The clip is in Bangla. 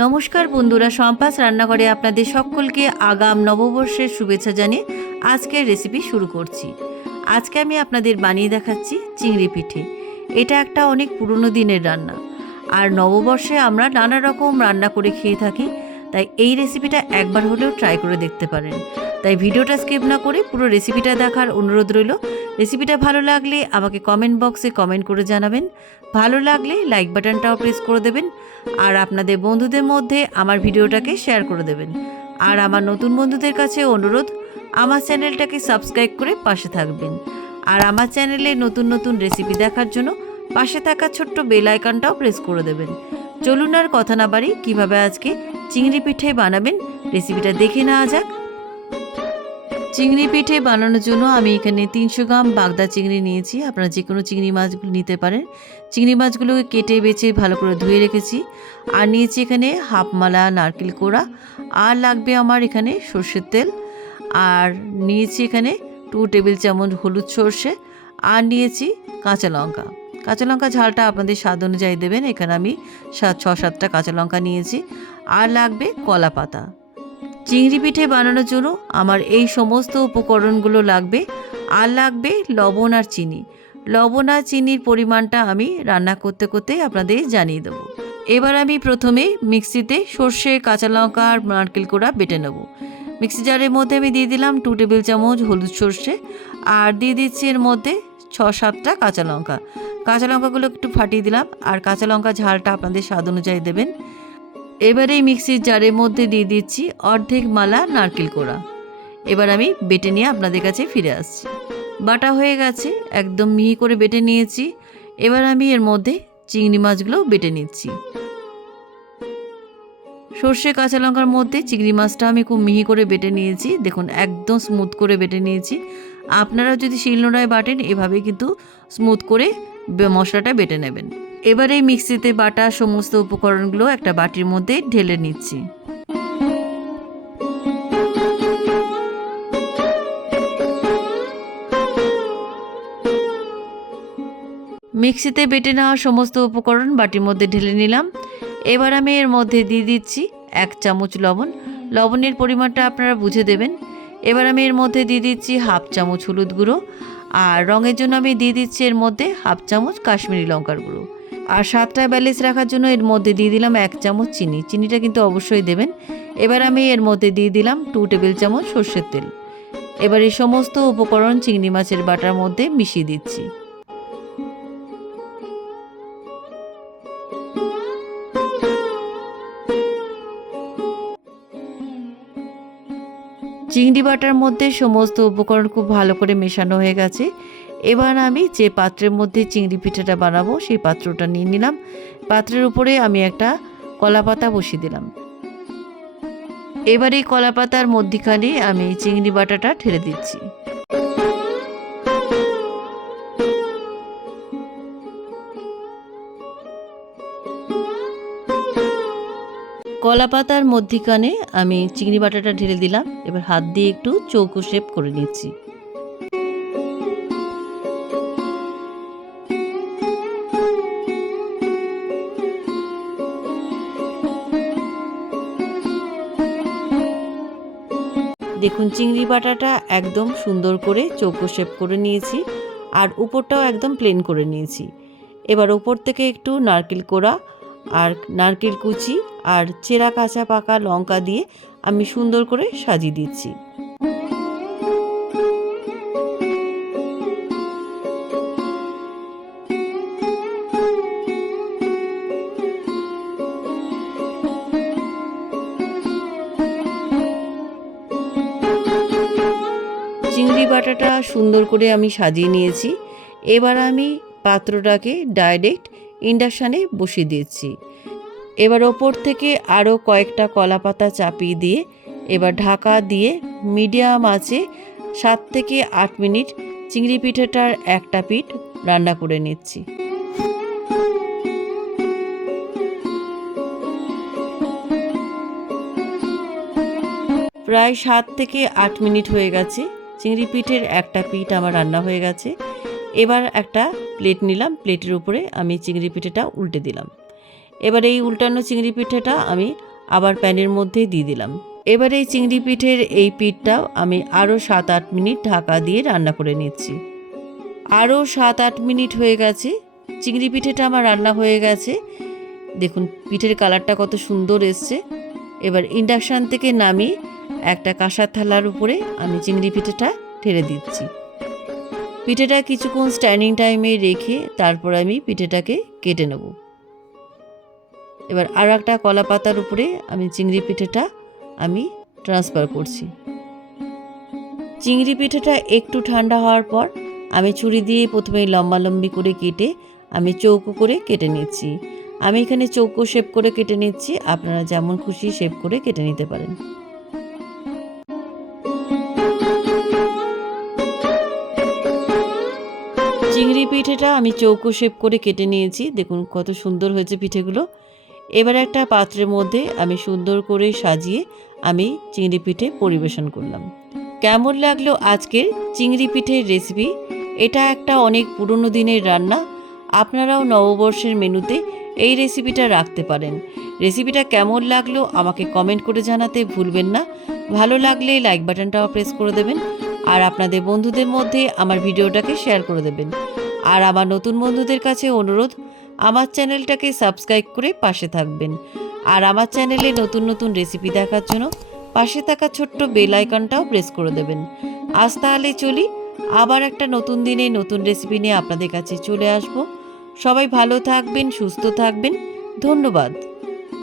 নমস্কার বন্ধুরা, সম্পাস রান্নাঘরে আপনাদের সকলকে আগাম নববর্ষের শুভেচ্ছা জানিয়ে আজকের রেসিপি শুরু করছি। আজকে আমি আপনাদের বানিয়ে দেখাচ্ছি চিংড়ি পিঠে। এটা একটা অনেক পুরনো দিনের রান্না, আর নববর্ষে আমরা নানা রকম রান্না করে খেয়ে থাকি, তাই এই রেসিপিটা একবার হলেও ট্রাই করে দেখতে পারেন। তাই ভিডিওটা স্কিপ না করে পুরো রেসিপিটা দেখার অনুরোধ রইল। রেসিপিটা ভালো লাগলে আমাকে কমেন্ট বক্সে কমেন্ট করে জানাবেন, ভালো লাগলে লাইক বাটনটাও প্রেস করে দেবেন, আর আপনাদের বন্ধুদের মধ্যে আমার ভিডিওটাকে শেয়ার করে দেবেন। আর আমার নতুন বন্ধুদের কাছে অনুরোধ, আমার চ্যানেলটাকে সাবস্ক্রাইব করে পাশে থাকবেন। আর আমার চ্যানেলে নতুন নতুন রেসিপি দেখার জন্য পাশে থাকা ছোট্ট বেল আইকনটাও প্রেস করে দেবেন। চলুন আর কথা না বাড়ি, কীভাবে আজকে চিংড়ি পিঠে বানাবেন রেসিপিটা দেখে নেওয়া যাক। চিংড়ি পিঠে বানানোর জন্য আমি এখানে 300 গ্রাম বাগদা চিংড়ি নিয়েছি। আপনারা যে কোনো চিংড়ি মাছগুলো নিতে পারেন। চিংড়ি মাছগুলোকে কেটে বেছে ভালো করে ধুয়ে রেখেছি। আর নিয়েছি এখানে হাফ মালা নারকেল কোড়া, আর লাগবে আমার এখানে সর্ষের তেল, আর নিয়েছি এখানে 2 টেবিল চামচ হলুদ সর্ষে, আর নিয়েছি কাঁচা লঙ্কা। কাঁচা লঙ্কা ঝালটা আপনাদের স্বাদ অনুযায়ী দেবেন। এখানে আমি 6-7টা কাঁচা লঙ্কা নিয়েছি। আর লাগবে কলা পাতা। চিংড়ি পিঠে বানানোর জন্য আমার এই সমস্ত উপকরণগুলো লাগবে। আর লাগবে লবণ আর চিনি। লবণ আর চিনির পরিমাণটা আমি রান্না করতে করতে আপনাদের জানিয়ে দেবো। এবার আমি প্রথমে মিক্সিতে সর্ষে, কাঁচা লঙ্কা আর নারকেল কোড়া বেটে নেব। মিক্সি জারের মধ্যে আমি দিয়ে দিলাম 2 টেবিল চামচ হলুদ সর্ষে, আর দিয়ে দিচ্ছি এর মধ্যে 6-7টা কাঁচা লঙ্কা। কাঁচা লঙ্কাগুলো একটু ফাটিয়ে দিলাম, আর কাঁচা লঙ্কা ঝালটা আপনাদের স্বাদ অনুযায়ী দেবেন। এবারে মিক্সির জারের মধ্যে দিয়ে দিচ্ছি অর্ধেক মালা নারকেল কোড়া। এবার আমি বেটে নিয়ে আপনাদের কাছে ফিরে আসছি। বাটা হয়ে গেছে, একদম মিহি করে বেটে নিয়েছি। এবার আমি এর মধ্যে চিংড়ি মাছগুলো বেটে নিচ্ছি। সর্ষে কাঁচা লঙ্কার মধ্যে চিংড়ি মাছটা আমি খুব মিহি করে বেটে নিয়েছি। দেখুন, একদম স্মুথ করে বেটে নিয়েছি। আপনারা যদি শিলনোড়ায় বাটেন, এভাবে কিন্তু স্মুথ করে মশলাটা বেটে নেবেন। এবার এই মিক্সিতে বাটা সমস্ত উপকরণগুলো একটা বাটির মধ্যে ঢেলে নিচ্ছি। মিক্সিতে বেটে নেওয়া সমস্ত উপকরণ বাটির মধ্যে ঢেলে নিলাম। এবার আমি এর মধ্যে দিয়ে দিচ্ছি 1 চামচ লবণ। লবণের পরিমাণটা আপনারা বুঝে দেবেন। এবার আমি এর মধ্যে দিয়ে দিচ্ছি হাফ চামচ হলুদ গুঁড়ো, আর রঙের জন্য আমি দিয়ে দিচ্ছি এর মধ্যে হাফ চামচ কাশ্মীরি লঙ্কার গুঁড়ো। আর স্বাদটা ব্যালেন্স রাখার জন্য এর মধ্যে দিয়ে দিলাম 1 চামচ চিনি। চিনিটা কিন্তু অবশ্যই দেবেন। এবার আমি এর মধ্যে দিয়ে দিলাম 2 টেবিল চামচ সর্ষের তেল। এবার এই সমস্ত উপকরণ চিংড়ি মাছের বাটার মধ্যে মিশিয়ে দিচ্ছি। চিংড়ি বাটার মধ্যে সমস্ত উপকরণ খুব ভালো করে মেশানো হয়ে গেছে। এবার আমি যে পাত্রের মধ্যে চিংড়ি পিঠাটা বানাবো সেই পাত্রটা নিয়ে নিলাম। পাত্রের উপরে আমি একটা কলা পাতা বসিয়ে দিলাম। এবার এই কলা পাতার মধ্যিখানে আমি চিংড়ি বাটাটা ঢেলে দিচ্ছি। কলা পাতার মধ্যিখানে আমি চিংড়ি বাটাটা ঢেলে দিলাম। এবার হাত দিয়ে একটু চৌকো শেপ করে নিচ্ছি। দেখুন, চিংড়ি বাটাটা একদম সুন্দর করে চৌকো শেপ করে নিয়েছি, আর উপরটাও একদম প্লেন করে নিয়েছি। এবার উপর থেকে একটু নারকেল কোড়া আর নারকেল কুচি আর চেরা কাঁচা পাকা লঙ্কা দিয়ে আমি সুন্দর করে সাজিয়ে দিচ্ছি। চিংড়ি বাটাটা সুন্দর করে আমি সাজিয়ে নিয়েছি। এবার আমি পাত্রটাকে ডাইরেক্ট ইন্ডাকশানে বসিয়ে দিয়েছি। এবার ওপর থেকে আরও কয়েকটা কলা পাতা চাপিয়ে দিয়ে এবার ঢাকা দিয়ে মিডিয়াম আঁচে 7 থেকে 8 মিনিট চিংড়ি পিঠাটার একটা পিঠ রান্না করে নিচ্ছি। প্রায় 7 থেকে 8 মিনিট হয়ে গেছে। চিংড়ি পিঠের একটা পিঠ আমার রান্না হয়ে গেছে। এবার একটা প্লেট নিলাম, প্লেটের উপরে আমি চিংড়ি পিঠেটা উল্টে দিলাম। এবার এই উল্টানো চিংড়ি পিঠেটা আমি আবার প্যানের মধ্যে দিয়ে দিলাম। এবার এই চিংড়ি পিঠের এই পিঠটাও আমি আরও 7-8 মিনিট ঢাকা দিয়ে রান্না করে নিচ্ছি। আরও 7-8 মিনিট হয়ে গেছে, চিংড়ি পিঠেটা আমার রান্না হয়ে গেছে। দেখুন পিঠের কালারটা কত সুন্দর এসছে। এবার ইন্ডাকশান থেকে নামিয়ে একটা কাঁসার থালার উপরে আমি চিংড়ি পিঠেটা ঢেলে দিচ্ছি। পিঠেটা কিছুক্ষণ স্ট্যান্ডিং টাইমে রেখে তারপর আমি পিঠেটাকে কেটে নেব। এবার আর একটা কলা পাতার উপরে আমি চিংড়ি পিঠেটা আমি ট্রান্সফার করছি। চিংড়ি পিঠেটা একটু ঠান্ডা হওয়ার পর আমি ছুরি দিয়ে প্রথমে লম্বালম্বি করে কেটে আমি চৌকো করে কেটে নিচ্ছি। আমি এখানে চৌকো শেপ করে কেটে নিচ্ছি, আপনারা যেমন খুশি শেপ করে কেটে নিতে পারেন। চিংড়ি পিঠেটা আমি চৌকো শেপ করে কেটে নিয়েছি, দেখুন কত সুন্দর হয়েছে পিঠেগুলো। এবার একটা পাত্রের মধ্যে আমি সুন্দর করে সাজিয়ে আমি চিংড়ি পিঠে পরিবেশন করলাম। কেমন লাগলো আজকের চিংড়ি পিঠের রেসিপি? এটা একটা অনেক পুরনো দিনের রান্না, আপনারাও নববর্ষের মেনুতে এই রেসিপিটা রাখতে পারেন। রেসিপিটা কেমন লাগলো আমাকে কমেন্ট করে জানাতে ভুলবেন না। ভালো লাগলে লাইক বাটনটাও প্রেস করে দেবেন, আর আপনাদের বন্ধুদের মধ্যে আমার ভিডিওটাকে শেয়ার করে দেবেন। আর আমার নতুন বন্ধুদের কাছে অনুরোধ, আমার চ্যানেলটাকে সাবস্ক্রাইব করে পাশে থাকবেন। আর আমার চ্যানেলে নতুন নতুন রেসিপি দেখার জন্য পাশে থাকা ছোট্ট বেল আইকনটাও প্রেস করে দেবেন। আজ তাহলে চলি, আবার একটা নতুন দিনে নতুন রেসিপি নিয়ে আপনাদের কাছে চলে আসব। সবাই ভালো থাকবেন, সুস্থ থাকবেন। ধন্যবাদ।